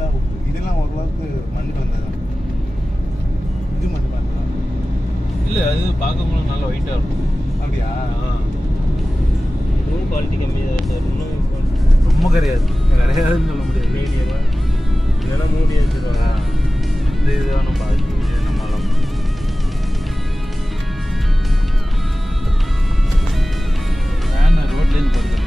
இதுதான் உப்பு. இதெல்லாம் ஓரளவுக்கு மண் வந்தது. இது மண் வந்ததா இல்லை, அது பார்க்கும்போது நல்லா ஒயிட்டாக இருக்கும். அப்படியா? இதுவும் குவாலிட்டி கம்மியாக தான் சார். இன்னும் ரொம்ப கரையாதுன்னு சொல்ல முடியாது. மீடியமாக இல்லைன்னா மூடி வச்சுருவாங்க. இந்த இது வேணும் பாக்கி நம்மளாம் வேன் ரோட்லேருந்து போகிறது.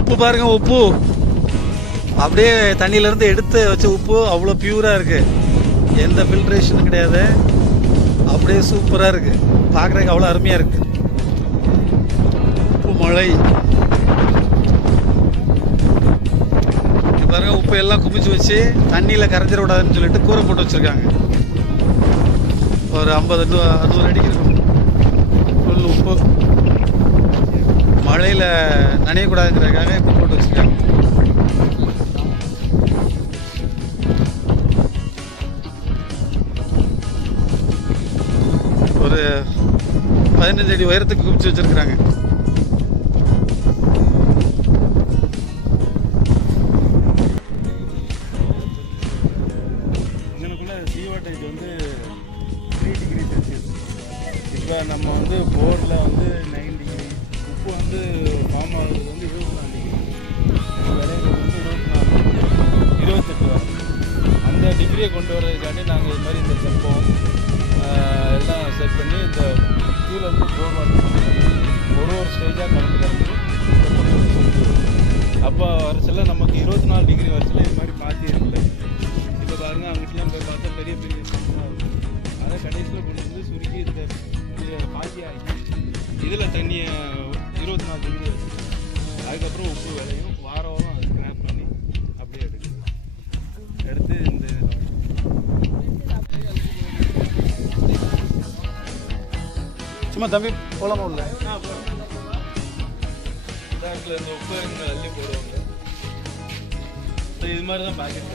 உப்பு பாருங்க, உப்பு அப்படியே தண்ணியிலேருந்து எடுத்து வச்ச உப்பு அவ்வளோ பியூராக இருக்குது. எந்த ஃபில்ட்ரேஷனும் கிடையாது. அப்படியே சூப்பராக இருக்குது. பார்க்குறதுக்கு அவ்வளோ அருமையாக இருக்குது. உப்பு மழை பாருங்க. உப்பு எல்லாம் குமிச்சு வச்சு தண்ணியில் கரைஞ்சிட விடாதுன்னு சொல்லிட்டு கூரை போட்டு வச்சுருக்காங்க. ஒரு 50-100 அடிக்கு இருக்கும் ஃபுல் உப்பு. மழையில் நனையக்கூடாதுங்கிறதுக்காக இப்படி போட்டு வச்சுருக்காங்க. ஒரு 15 அடி உயரத்துக்கு குமிச்சு வச்சுருக்குறாங்க. இங்கனுக்குள்ள சீவாட்டை இது வந்து 3 டிகிரி செல்சியஸ். இப்போ நம்ம வந்து போர்டில் வந்து 9 டிகிரி. உப்பு வந்து ஃபார்ம் ஆகுறது வந்து 24 டிகிரி. விளையிறது வந்து 28 வரும். அந்த டிகிரியை கொண்டு வரதுக்காண்டி நாங்கள் இது மாதிரி இந்த செப்போம் எல்லாம் செட் பண்ணி இந்த கீழே வந்து போர் வாட்டர் ஒரு ஸ்டேஜாக கலந்து அப்போ வரச்சில் நமக்கு 24 டிகிரி வரச்சில் இது மாதிரி பாத்தி இருக்குல்ல. இப்போ பாருங்க, அவங்ககிட்டலாம் போய் பார்த்தா பெரிய பெரிய இருக்கும். அதை கடைசியில் கொண்டு வந்து சுருக்கி இந்த பாத்தி ஆகி இதில் தண்ணியை 24 டிகிரி வச்சு அதுக்கப்புறம் உப்பு விளையும். வாரம் வாரம் அதை ஸ்க்ராப் பண்ணி அப்படியே எடுத்து இந்த சும்மா தம்பி போலாமா உள்ள? பேக்கில் இந்த உப்பு இங்கே அள்ளி போடுவாங்க. இது மாதிரி தான் பேக்கெட்